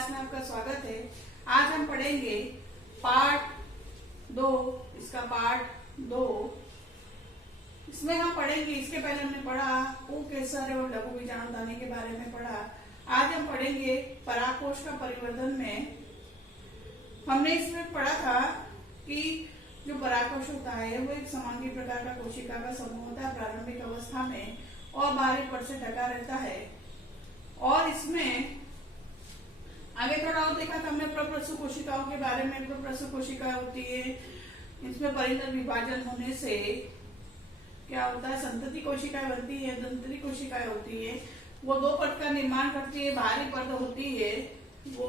Class में आपका स्वागत है। आज हम पढ़ेंगे पार्ट 2, इसका पार्ट 2। इसमें हम पढ़ेंगे, इसके पहले हमने पढ़ा उकेसर और लघु बीजाणु दानी के बारे में पढ़ा। आज हम पढ़ेंगे परागकोश का परिवर्धन में। हमने इसमें पढ़ा था कि जो परागकोश होता है वो एक समांगी प्रकार का कोशिका का समूह होता है प्रारंभिक अवस्था में और बाहरी परत से ढका रहता है। और इसमें आगे थोड़ा और देखा था हमने प्रप्रसु कोशिकाओं के बारे में। प्रप्रसु कोशिका होती है, इसमें परिणत विभाजन होने से क्या होता है, संतति कोशिकाएं बनती है, दंतरी कोशिकाएं होती है। वो दो परत का निर्माण करती है। बाहरी परत होती है वो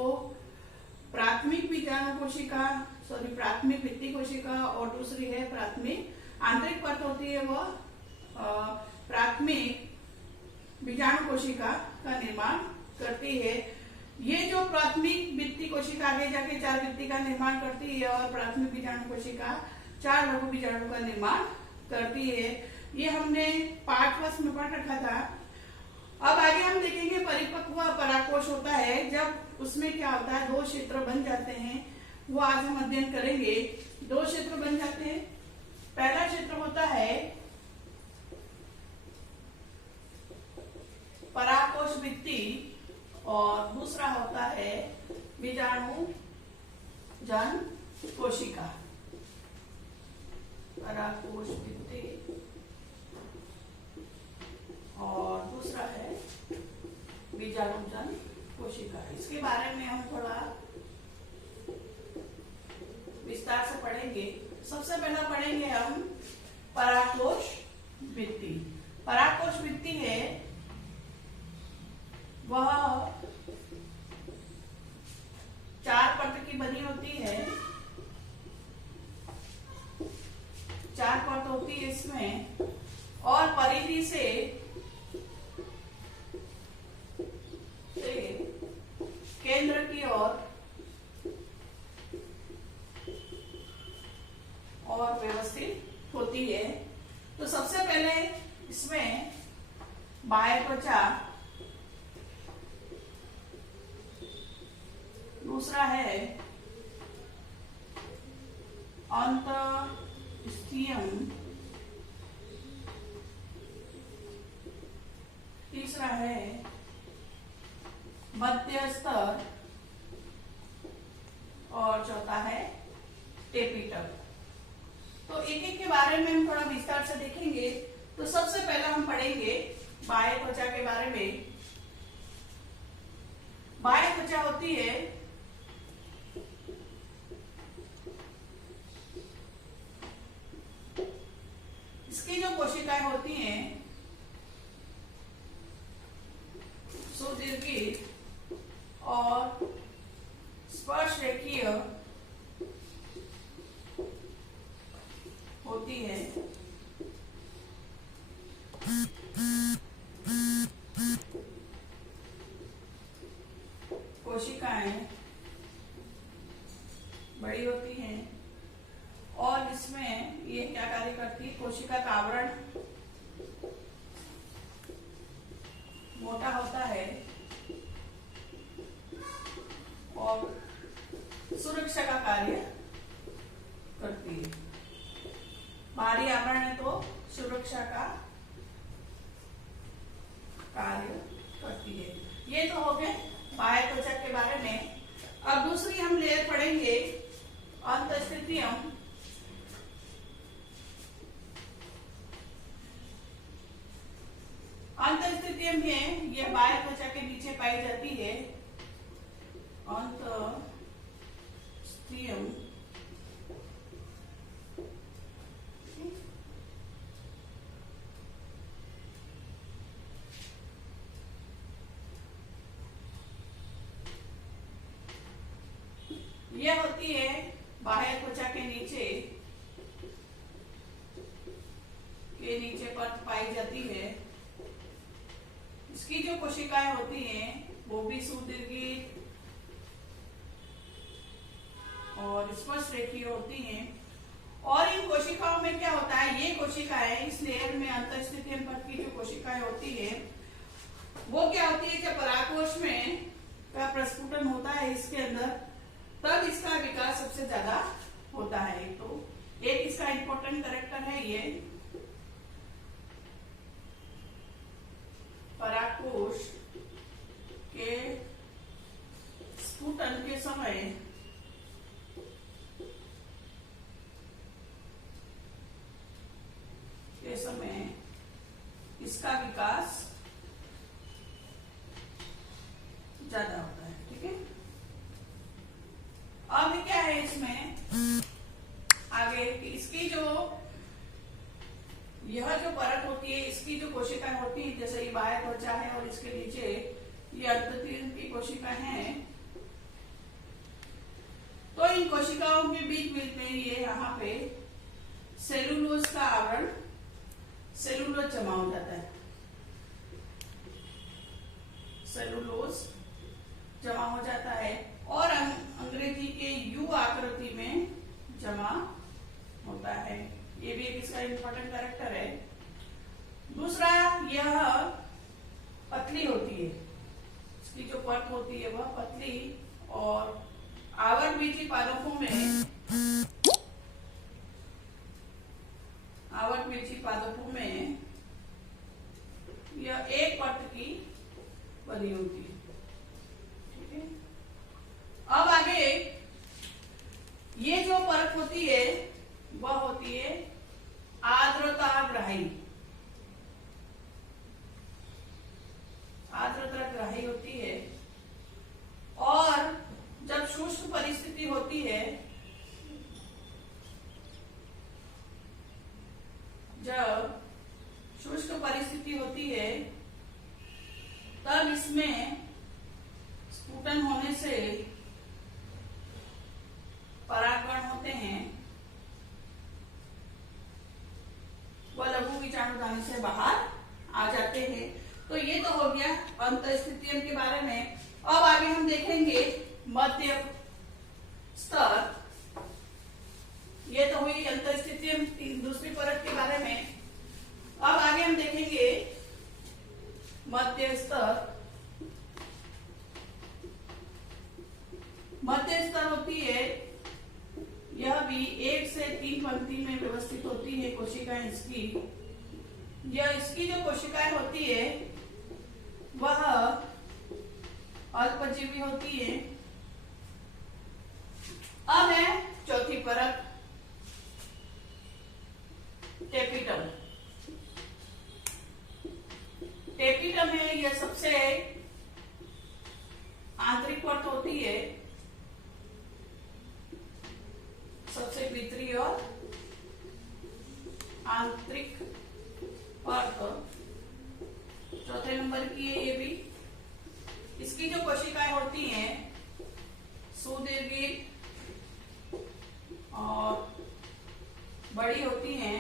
प्राथमिक बीजाणु कोशिका, प्राथमिक भित्ति कोशिका, और दूसरी है प्राथमिक आंतरिक परत होती है वो प्राथमिक बीजाणु कोशिका का निर्माण करती है। ये जो प्राथमिक भित्ति कोशिका आगे जाके चार भित्ति का निर्माण करती है और प्राथमिक बीजाणु कोशिका चार लघु बीजाणु का निर्माण करती है। ये हमने पार्ट 1 में पढ़ रखा था। अब आगे हम देखेंगे परिपक्व परागकोश होता है जब उसमें क्या होता है, दो क्षेत्र बन जाते हैं। वो आज हम अध्ययन करेंगे। दो क्षेत्र बन जाते हैं। पहला क्षेत्र होता है परागकोश भित्ति और दूसरा होता है बीजाणु जन कोशिका। परागकोश भित्ति और दूसरा है बीजाणु जन कोशिका। इसके बारे में हम थोड़ा विस्तार से पढ़ेंगे। सबसे पहला पढ़ेंगे हम परागकोश भित्ति। परागकोश भित्ति है वह चार परत की बनी होती है। चार परत होती है इसमें और परिधि से केंद्र की ओर और व्यवस्थित होती है। तो सबसे पहले इसमें बाह्य त्वचा, दूसरा है अंतःस्थीयम, तीसरा है मध्यस्तर और चौथा है टेपिटल। तो एक एक के बारे में हम थोड़ा विस्तार से देखेंगे। तो सबसे पहला हम पढ़ेंगे बाह्य त्वचा के बारे में। बाह्य त्वचा होती है इसकी जो कोशिकाएं होती हैं सुदीर्घित और स्पर्श रेखीय होती है। कोशिकाएं बड़ी होती हैं और इसमें ये क्या कार्य करती है, कोशिका का आवरण मोटा होता है और सुरक्षा का कार्य करती है। बाहरी आवरण है तो सुरक्षा का कार्य करती है। ये तो हो गए बाह्य त्वचा के बारे में। अब दूसरी हम लेयर पढ़ेंगे अंतःस्थीयम। अंतःस्थीयम में यह बाह्य त्वचा के नीचे पाई जाती है। अंतःस्थीयम यह होती है बाह्य त्वचा के नीचे परत पाई जाती है। इसकी जो कोशिकाएं होती हैं वो भी सुदीर्घित और स्पर्श रेखीय होती हैं। और इन कोशिकाओं में क्या होता है, ये कोशिकाएं इस लेयर में अंतःस्थीयम परत की जो कोशिकाएं होती है वो क्या होती है, जब परागकोश में का प्रस्फुटन होता है इसके अंदर, तब इसका विकास सबसे ज्यादा होता है। तो एक इसका इंपॉर्टेंट कैरेक्टर है ये, परागकोश के स्फुटन के समय इसका विकास ज्यादा होता है। ठीक है, अब क्या है इसमें आगे कि इसकी जो यह जो परत होती है, इसकी जो कोशिकाएं होती है, जैसे ये बाह्य त्वचा है और इसके नीचे ये अंतःतीर्ण की कोशिकाएं हैं, तो इन कोशिकाओं के बीच बीच में ये यहाँ पे सेलुलोज का आवरण, सेलुलोज जमा हो जाता है, सेलुलोज जमा हो जाता है और अंग्रेजी के यू आकृति में जमा होता है। ये भी एक इसका इंपॉर्टेंट कैरेक्टर है। दूसरा, यह पतली होती है, इसकी जो परत होती है वह पतली, और आवरणबीजी पादपों में, आवरणबीजी पादपों में यह एक परत की बनी होती है। ठीक है, अब आगे ये जो परत होती है वह होती है आर्द्रताग्राही, आर्द्रताग्राही होती है। और जब शुष्क परिस्थिति होती है, जब शुष्क परिस्थिति होती है तब इसमें स्फुटन होने से परागकण होते हैं, वह लघु कीटाणुधानी से बाहर आ जाते हैं। तो ये तो हो गया अंतःस्थितियन के बारे में। अब आगे हम देखेंगे मध्य स्तर। ये तो हुई अंतःस्थितियन दूसरी परत के बारे में। अब आगे हम देखेंगे मध्य स्तर। मध्य स्तर होती है, यह भी 1 से 3 पंक्ति में व्यवस्थित होती है कोशिकाएं इसकी। यह इसकी जो कोशिकाएं होती है वह अल्पजीवी होती है। अब है चौथी परत, टेपिटम। टेपिटम है, यह सबसे आंतरिक परत होती है, सबसे भीतरी और आंतरिक परत चौथे नंबर की है ये भी। इसकी जो कोशिकाएं होती हैं सुदीर्घ और बड़ी होती हैं।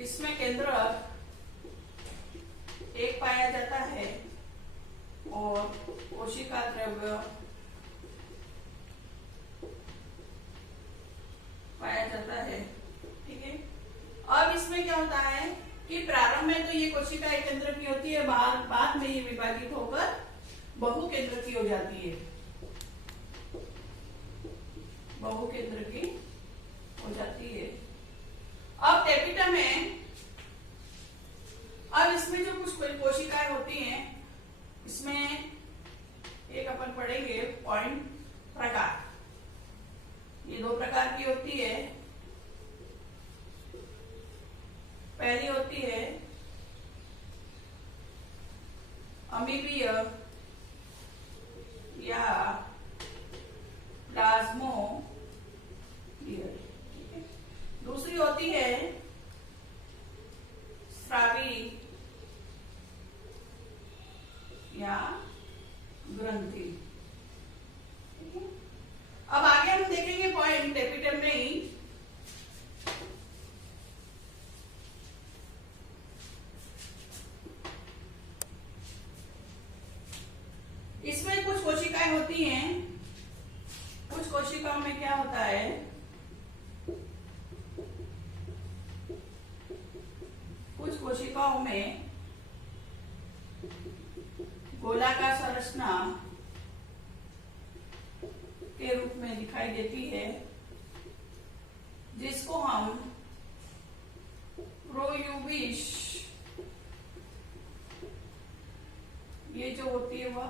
इसमें केंद्रक एक पाया जाता है और कोशिका द्रव्य पाया जाता है। ठीक है, अब इसमें क्या होता है कि प्रारंभ में तो ये कोशिका एक केंद्र की होती है, बाद में ये विभाजित होकर बहु केंद्र की हो जाती है, बहु केंद्र की हो जाती है। अब टेपिटम में, अब इसमें जो कुछ कोशिकाएं होती हैं, इसमें एक अपन पढ़ेंगे पॉइंट प्रकार। ये 2 प्रकार की होती है। पहली होती है अमीबीय या प्लाज्मोडियल। दूसरी होती है स्रावी या ग्रंथि। अब आगे हम देखेंगे पॉइंट टेपिटम में ही। इसमें कुछ कोशिकाएं होती हैं, कुछ कोशिकाओं में क्या होता है कोशिकाओं में गोलाकार संरचना के रूप में दिखाई देती है, जिसको हम प्रोयूबिश, ये जो होती है वह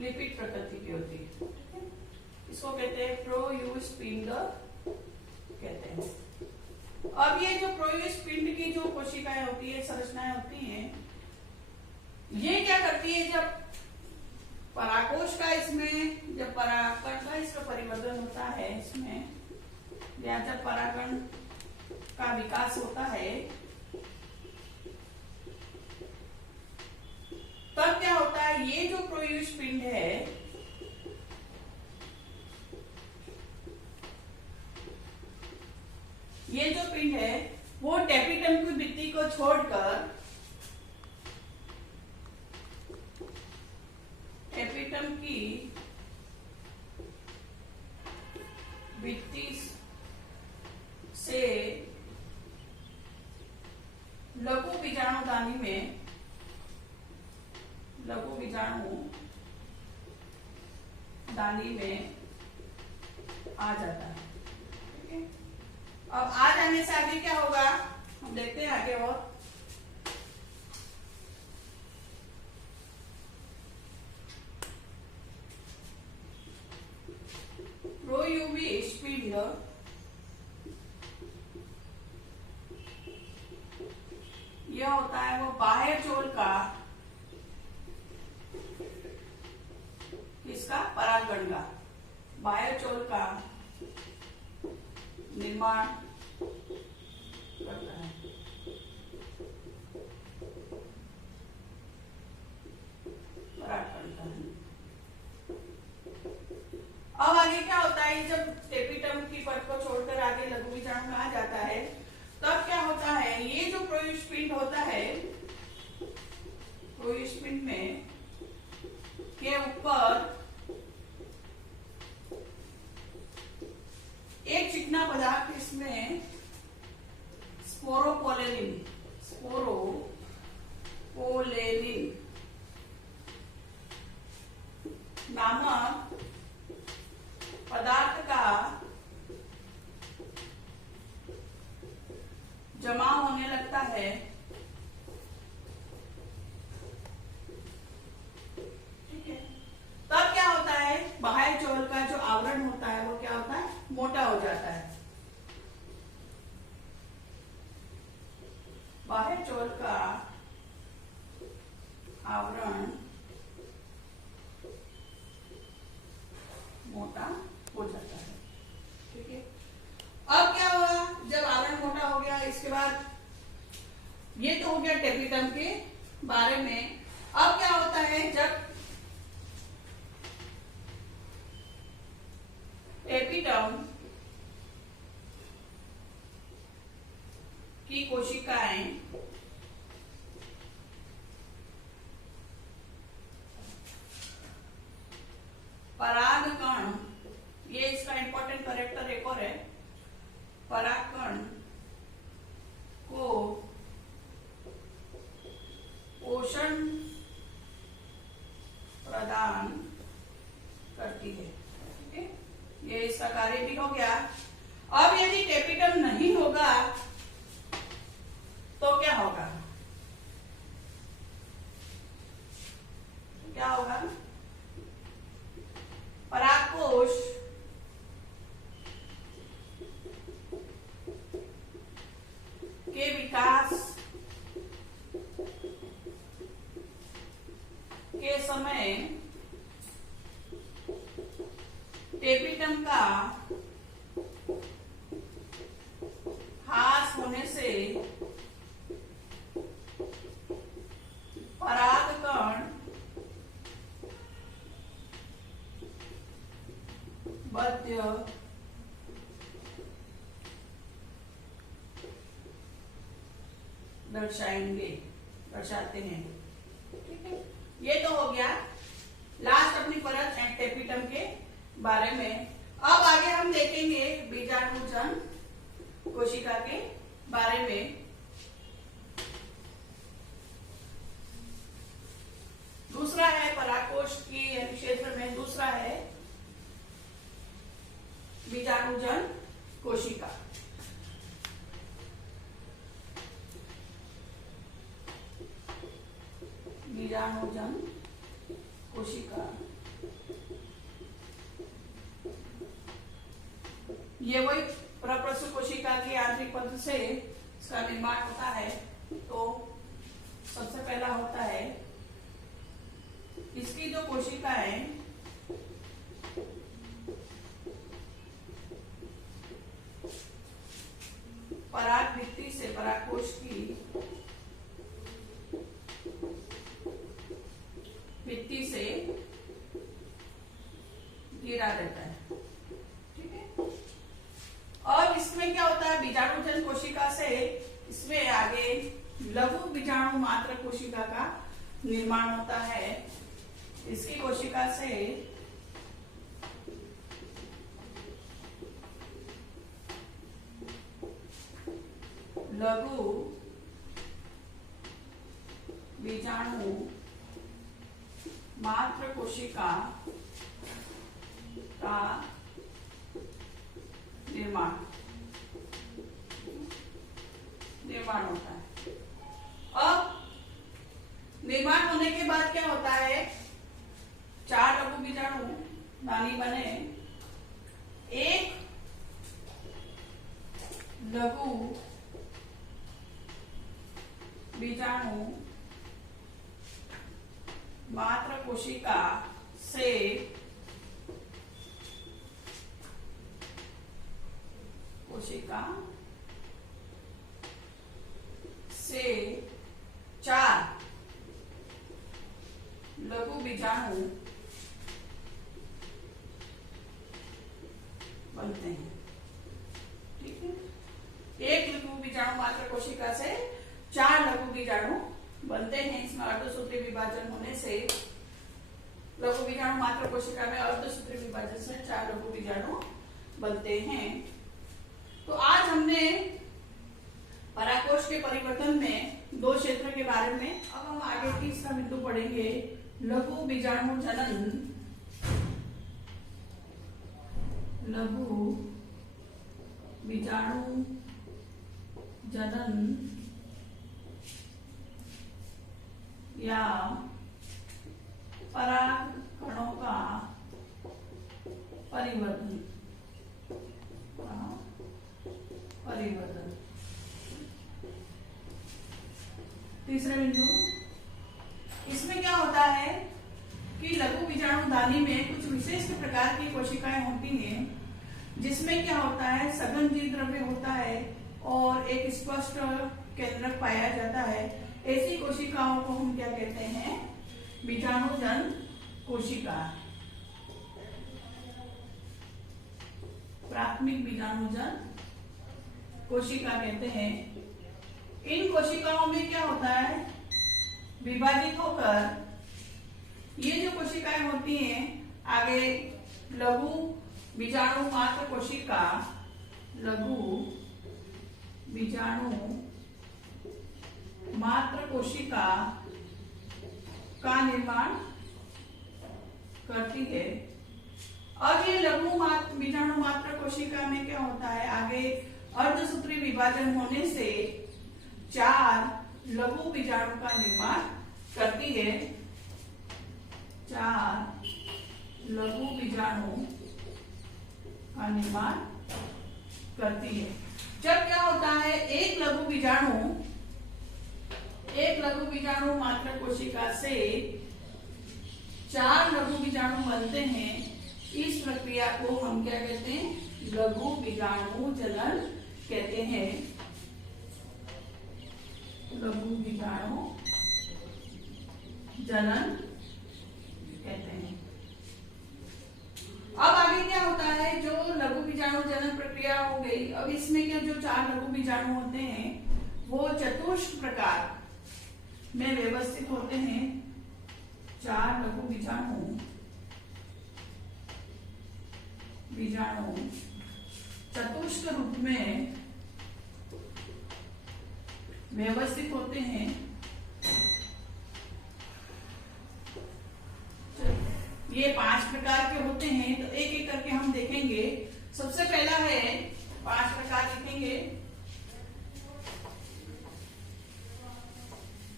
लिपिड प्रकृति की होती है। इसको कहते हैं प्रोयूबिश पिंड कहते हैं। अब ये जो प्रोयूबिश पिंड की जो कोशिकाएं होती है, संरचनाएं होती हैं, ये क्या करती है, जब पराकोश का इसमें जब परागकण का इसका परिवर्तन होता है, इसमें या जब परागकण का विकास होता है, तब क्या होता है, ये जो प्रोयूबिश पिंड है, ये जो पिंड है वो टेपिटम की भित्ति को छोड़कर टेपिटम की भित्ति से लघु बीजाणुदानी में आ जाता है। ठीक है, अब आ जाने से आगे क्या होगा हम देखते हैं आगे। और प्रोयूबिश पिंड यह होता है वो बाह्य चोल का, किसका, परागकण का, बाह्य चोल का निर्माण करता है। परागकण का। अब आगे क्या होता है, जब टेपिटम की परत को छोड़कर आगे लघु बीजाणु में आ जाता है, तब क्या होता है, ये जो प्रोयूबिश पिंड होता है, प्रोयूबिश पिंड में के ऊपर एक चिकना पदार्थ, इसमें स्पोरोपोलेनिन नामक पदार्थ का जमाव होने लगता है। ठीक है, तब क्या होता है, बाह्य चोल का जो आवरण होता है वो क्या होता है, मोटा हो जाता है। बाह्य चोल का आवरण मोटा हो जाता है। ठीक है, अब क्या हुआ, जब आवरण मोटा हो गया, इसके बाद ये तो हो गया टेपिटम के बारे में। अब क्या होता है, जब टेपिटम की कोशिकाएं परागकण, ये इसका इंपॉर्टेंट कैरेक्टर एक और है, परागकण को पोषण प्रदान करती है। ठीक है, ये इसका कार्य भी हो गया। अब यदि टेपिटम नहीं होगा तो क्या होगा, क्या होगा, परागकोश के विकास के समय टेपिटम का ह्रास होने से परागकण बद्ध दर्शाते हैं। ठीक है, ये तो हो गया लास्ट अपनी परत टेपिटम के बारे में। अब आगे हम देखेंगे बीजाणुजन कोशिका के बारे में। दूसरा है परागकोश की यानी क्षेत्र में, दूसरा है बीजाणुजन कोशिका। बीजाणुजन कोशिका ये वही प्रप्रसु कोशिका की आंतरिक पद्ध से इसका निर्माण होता है। तो सबसे पहला होता है इसकी जो कोशिका है पराग भित्ति से, परागकोश की भित्ति से घिरा रहता है, ठीक है। और इसमें क्या होता है, बीजाणुजन कोशिका से इसमें आगे लघु बीजाणु मात्र कोशिका का निर्माण होता है। इसकी कोशिका से लघु बीजाणु मात्र कोशिका का निर्माण होता है। अब निर्माण होने के बाद क्या होता है, 4 लघु बीजाणु नानी बने, एक लघु बीजाणु मात्र कोशिका से से 4 लघु बीजाणु बनते हैं, ठीक है। एक लघु बीजाणु मात्र कोशिका से 4 लघु बीजाणु बनते हैं। इसमें अर्धसूत्री विभाजन होने से लघु बीजाणु मात्र कोशिका में अर्धसूत्री विभाजन से 4 लघु बीजाणु बनते हैं। तो आज हमने परागकोश के परिवर्तन में 2 क्षेत्र के बारे में, अब हम आगे तीसरा बिंदु पढ़ेंगे, लघु बीजाणु जनन। लघु बीजाणु जनन या पराग कणों का परिवर्तन। तीसरा बिंदु, इसमें क्या होता है कि लघु बीजाणु दानी में कुछ विशिष्ट प्रकार की कोशिकाएं होती हैं, जिसमें क्या होता है, सघन जीव द्रव्य होता है और एक स्पष्ट केंद्रक पाया जाता है। ऐसी कोशिकाओं को हम क्या कहते हैं, बीजाणुजन कोशिका। प्राथमिक बीजाणुजन कोशिका कहते हैं। इन कोशिकाओं में क्या होता है, विभाजित होकर ये जो कोशिकाएं होती हैं, आगे लघु बीजाणु मात्र कोशिका, लघु बीजाणु मात्र कोशिका का निर्माण करती है। अब ये लघु बीजाणु मात्र कोशिका में क्या होता है, आगे अर्धसूत्री विभाजन होने से 4 लघु बीजाणु का निर्माण करती है। 4 लघु बीजाणु का निर्माण करती है। जब क्या होता है, एक लघु बीजाणु मात्र कोशिका से 4 लघु बीजाणु बनते हैं। इस प्रक्रिया को हम क्या कहते हैं, लघु बीजाणु जनन कहते हैं। लघु बीजाणु जनन कहते हैं। अब आगे क्या होता है, जो लघु बीजाणु जनन प्रक्रिया हो गई, अब इसमें क्या, जो 4 लघु बीजाणु होते हैं वो चतुष्क प्रकार में व्यवस्थित होते हैं। 4 लघु बीजाणु चतुष्क रूप में व्यवस्थित होते हैं। ये 5 प्रकार के होते हैं, तो एक एक करके हम देखेंगे। सबसे पहला है 5 प्रकार लिखेंगे।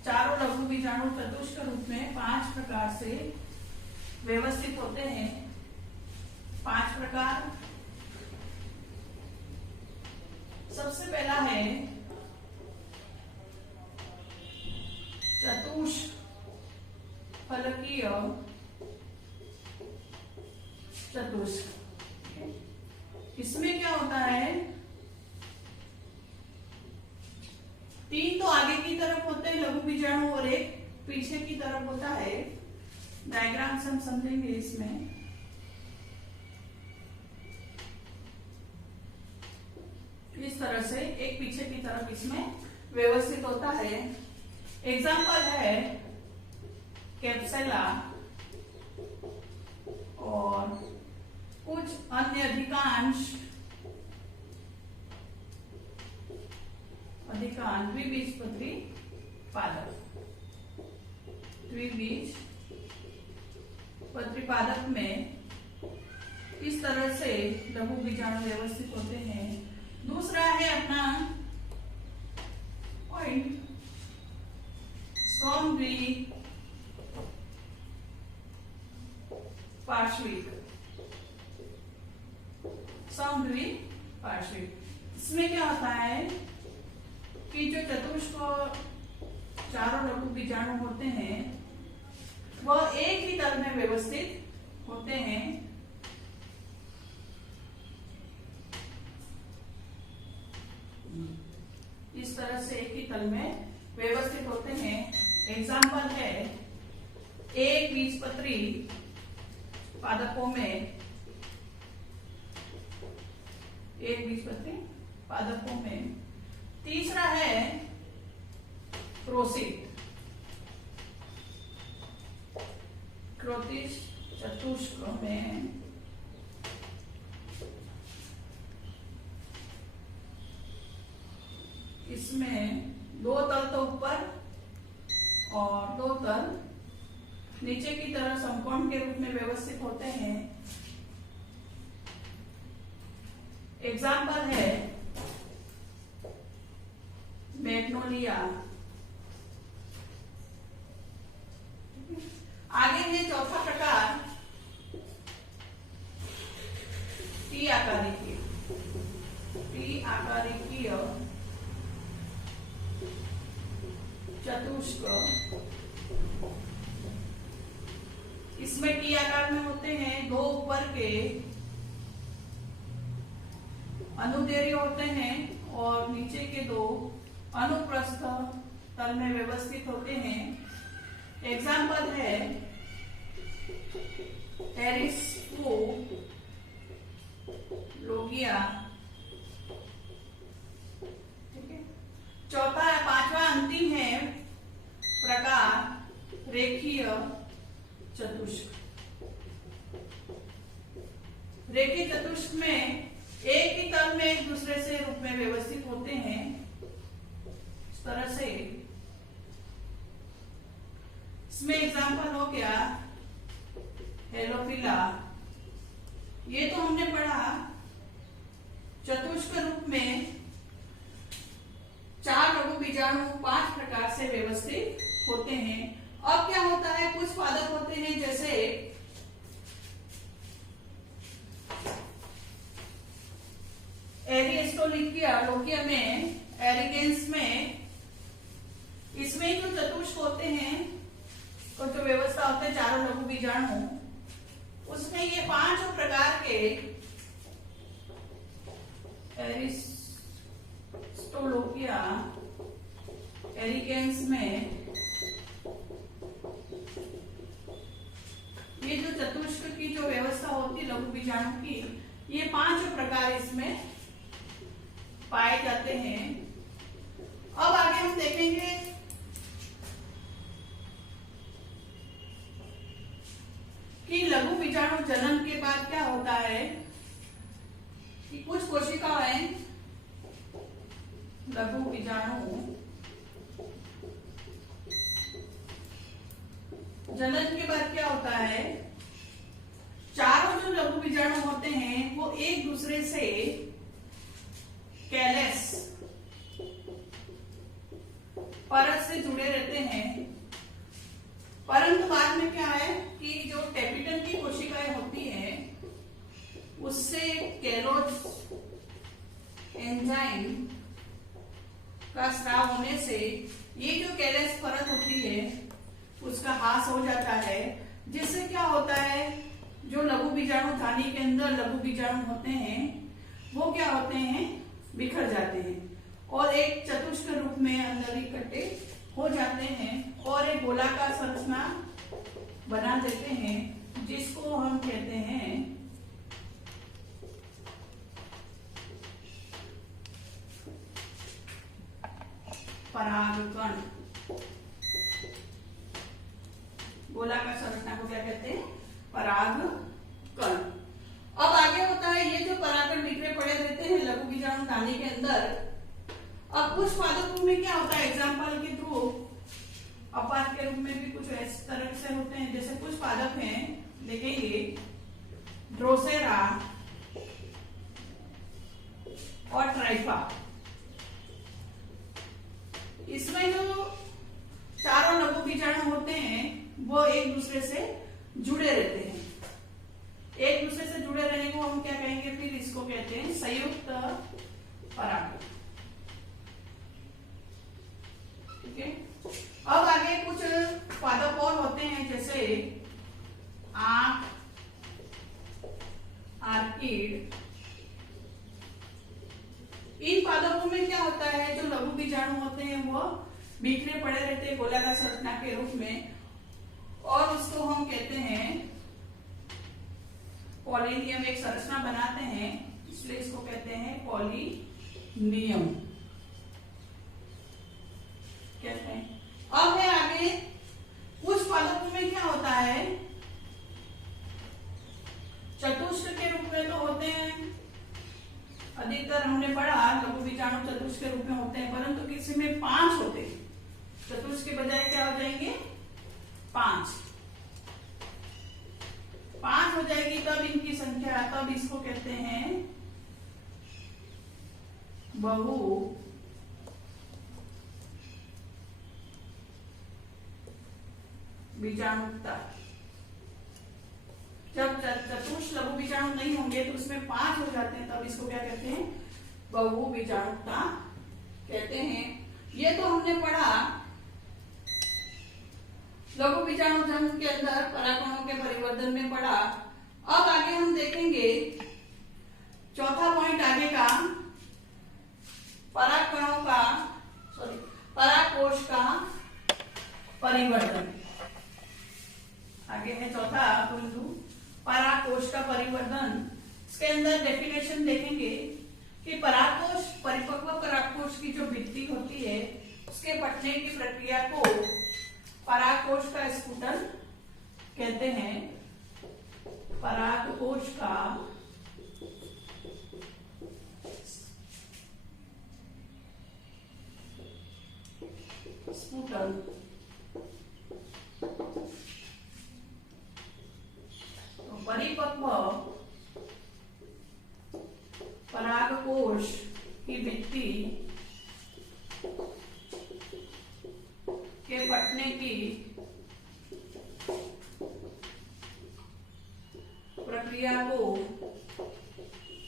चारों लघु बीजाणु चतुष्क रूप में 5 प्रकार से व्यवस्थित होते हैं। 5 प्रकार। सबसे पहला है चतुष्फलकीय चतुष्क। इसमें क्या होता है, 3 तो आगे की तरफ होते हैं लघु बीजाणु और एक पीछे की तरफ होता है। डायग्राम से हम समझेंगे। इसमें इस तरह से एक पीछे की तरफ इसमें व्यवस्थित होता है। एग्जाम्पल है कैप्सुला और कुछ अन्य अधिकांश द्विबीजपत्री पादप। द्विबीजपत्री पादप में इस तरह से लघु बीजाणु व्यवस्थित होते हैं। दूसरा है अपना पॉइंट समद्विपार्श्विक। इसमें क्या होता है कि जो चतुष्क चारों लघु बीजाणु होते हैं वह एक ही तल में व्यवस्थित होते हैं। इस तरह से एक ही तल में व्यवस्थित होते हैं। एग्जाम्पल है एक बीजपत्री पादपों में, एक बीजपत्री पादपों में। तीसरा है क्रोसिड, क्रोतिश चतुष्क में इसमें 2 तल तो ऊपर और 2 तल नीचे की तरफ समकोण के रूप में व्यवस्थित होते हैं। एग्जाम्पल है मैग्नोलिया। आगे है चौथा प्रकार टी आकारिकीय। टी आकारिकीय चतुष्क। इसमें टी आकार में होते हैं। 2 ऊपर के अनुदैर्घ्य होते हैं और नीचे के 2 अनुप्रस्थ तल में व्यवस्थित होते हैं। एग्जाम्पल है एरिस्टोलोगिया। ठीक है। चौथा 5वां अंतिम है प्रकार रेखीय चतुष्क। रेखीय चतुष्क में एक ही तल में एक दूसरे से रूप में व्यवस्थित होते हैं। इस तरह से इसमें एग्जाम्पल हो गया हेलोफिला। ये तो हमने पढ़ा चतुष्क रूप में 4 लघु बीजाणु 5 प्रकार से व्यवस्थित होते हैं। अब क्या होता है, कुछ पादप होते हैं जैसे एरिस्टोलोगिया में, एरिगेंस में, इसमें जो चतुष्क होते हैं और जो व्यवस्था होते हैं चारों लघु बीजाणु, उसमें ये 5 प्रकार के एरिस्टोलोगिया एरिगेंस में ये जो चतुष्क की जो व्यवस्था होती है लघु बीजाणु की, ये 5 प्रकार इसमें पाए जाते हैं। अब आगे हम देखेंगे कि लघु बीजाणु जन्म के बाद क्या होता है कि कुछ कोशिकाएं लघु बीजाणु जनन के बाद क्या होता है बीजाणु होते हैं वो एक दूसरे से कैलस परत से जुड़े रहते हैं, परंतु बाद में क्या है कि जो टेपिटल की कोशिकाएं होती हैं उससे कैलोज एंजाइम का स्राव होने से ये जो कैलस परत होती है उसका ह्रास हो जाता है, जिससे क्या होता है जो लघु बीजाणु थानी के अंदर लघु बीजाणु होते हैं वो क्या होते हैं, बिखर जाते हैं और एक चतुष्क रूप में अंदर इकट्ठे हो जाते हैं और एक गोलाकार संरचना बना देते हैं जिसको हम कहते हैं परागकण। गोलाकार संरचना को क्या कहते हैं, परागकण। अब आगे होता है ये जो परागकण बिखरे पड़े रहते हैं लघु बीजाणु नाली के अंदर। अब कुछ पादपों में क्या होता है, एग्जाम्पल के थ्रू अपात के रूप में भी कुछ इस तरह से होते हैं। जैसे कुछ पादप हैं देखेंगे, ड्रोसेरा और ट्राइफा। इसमें जो चारों लघु बीजाणु होते हैं वो एक दूसरे से जुड़े रहते हैं। एक दूसरे से जुड़े रहने को हम क्या कहेंगे, फिर इसको कहते हैं संयुक्त परागण। ठीक है। अब आगे कुछ पादप और होते हैं जैसे आंख, आर्किड। इन पादपों में क्या होता है, जो लघु बीजाणु होते हैं वो बिखरे पड़े रहते हैं गोलाकार संरचना के रूप में और उसको हम कहते हैं पॉलिनियम। एक संरचना बनाते हैं इसलिए इसको कहते हैं पॉलिनियम कहते हैं। अब है आगे कुछ पादपों में क्या होता है, चतुष्क के रूप में तो होते हैं, अधिकतर हमने पढ़ा लघु बीजाणु चतुष्क के रूप में होते हैं, परंतु किसी में 5 होते हैं। चतुष्क के बजाय क्या हो जाएंगे, 5 हो जाएगी तब इनकी संख्या, तब इसको कहते हैं बहु बीजाणुता। जब चतुष्क लघु बीजाणु नहीं होंगे तो उसमें 5 हो जाते हैं, तब इसको क्या कहते हैं, बहु बीजाणुता कहते हैं। ये तो हमने पढ़ा लघु बीजाणु जन्म के अंदर परागकणों के परिवर्तन में पढ़ा। अब आगे हम देखेंगे चौथा पॉइंट आगे का, परागकणों का परागकोश का परिवर्तन। आगे है चौथा बिंदु, परागकोश का परिवर्तन। इसके अंदर डेफिनेशन देखेंगे कि परागकोश, परिपक्व परागकोश की जो भित्ति होती है उसके फटने की प्रक्रिया को परागकोश का स्फुटन कहते हैं। परागकोश का स्फुटन। तो परिपक्व परागकोश की भित्ति के फटने की प्रक्रिया को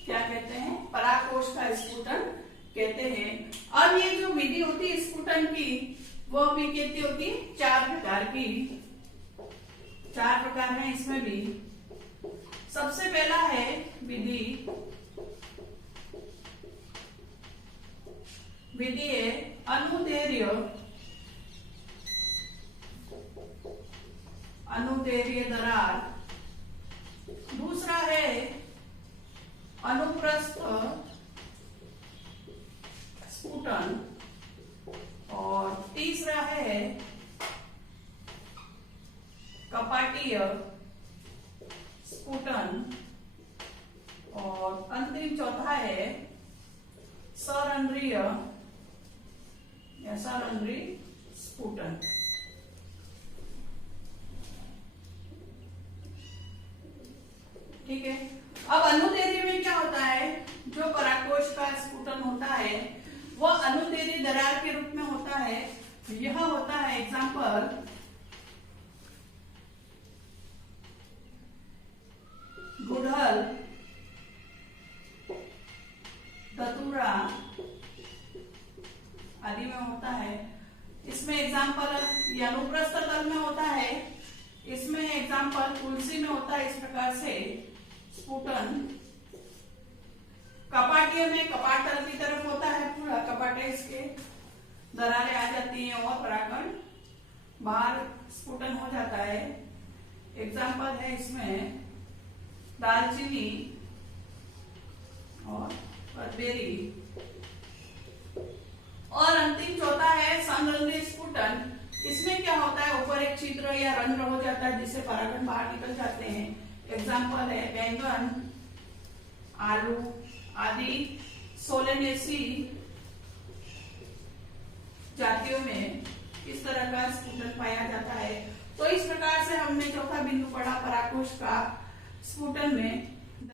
क्या कहते हैं, परागकोश का स्फुटन कहते हैं। अब ये जो विधि होती है स्फुटन की, वो भी कहती होती है 4 प्रकार की। 4 प्रकार हैं इसमें भी। सबसे पहला है विधि है अनुदैर्घ्य दरार। दूसरा है अनुप्रस्थ स्फुटन और तीसरा है कपाटीय स्फुटन और अंतिम चौथा है सरंध्रीय या सरंध्री स्फुटन। ठीक है। अब अनुदैर्ध्य में क्या होता है, जो परागकोश का स्फुटन होता है वह अनुदैर्ध्य दरार के रूप में होता है। यह होता है एग्जाम्पल गुड़हल, धतूरा आदि में होता है। इसमें एग्जाम्पल या अनुप्रस्थ तल में होता है, इसमें एग्जाम्पल तुलसी में होता है। इस प्रकार से स्फुटन कपाटीय में कपाट तल की तरफ होता है, पूरा कपाट है, इसके दरारें आ जाती हैं और परागकण बाहर स्फुटन हो जाता है। एग्जाम्पल है इसमें दालचीनी और बेरी। और अंतिम चौथा है संरंध्रीय स्फुटन। इसमें क्या होता है, ऊपर एक छिद्र या रंध्र हो जाता है जिससे परागकण बाहर निकल जाते हैं। एग्जाम्पल है बैंगन, आलू आदि सोलेनेसी जातियों में इस तरह का स्फुटन पाया जाता है। तो इस प्रकार से हमने चौथा बिंदु पढ़ा परागकोश का स्फुटन में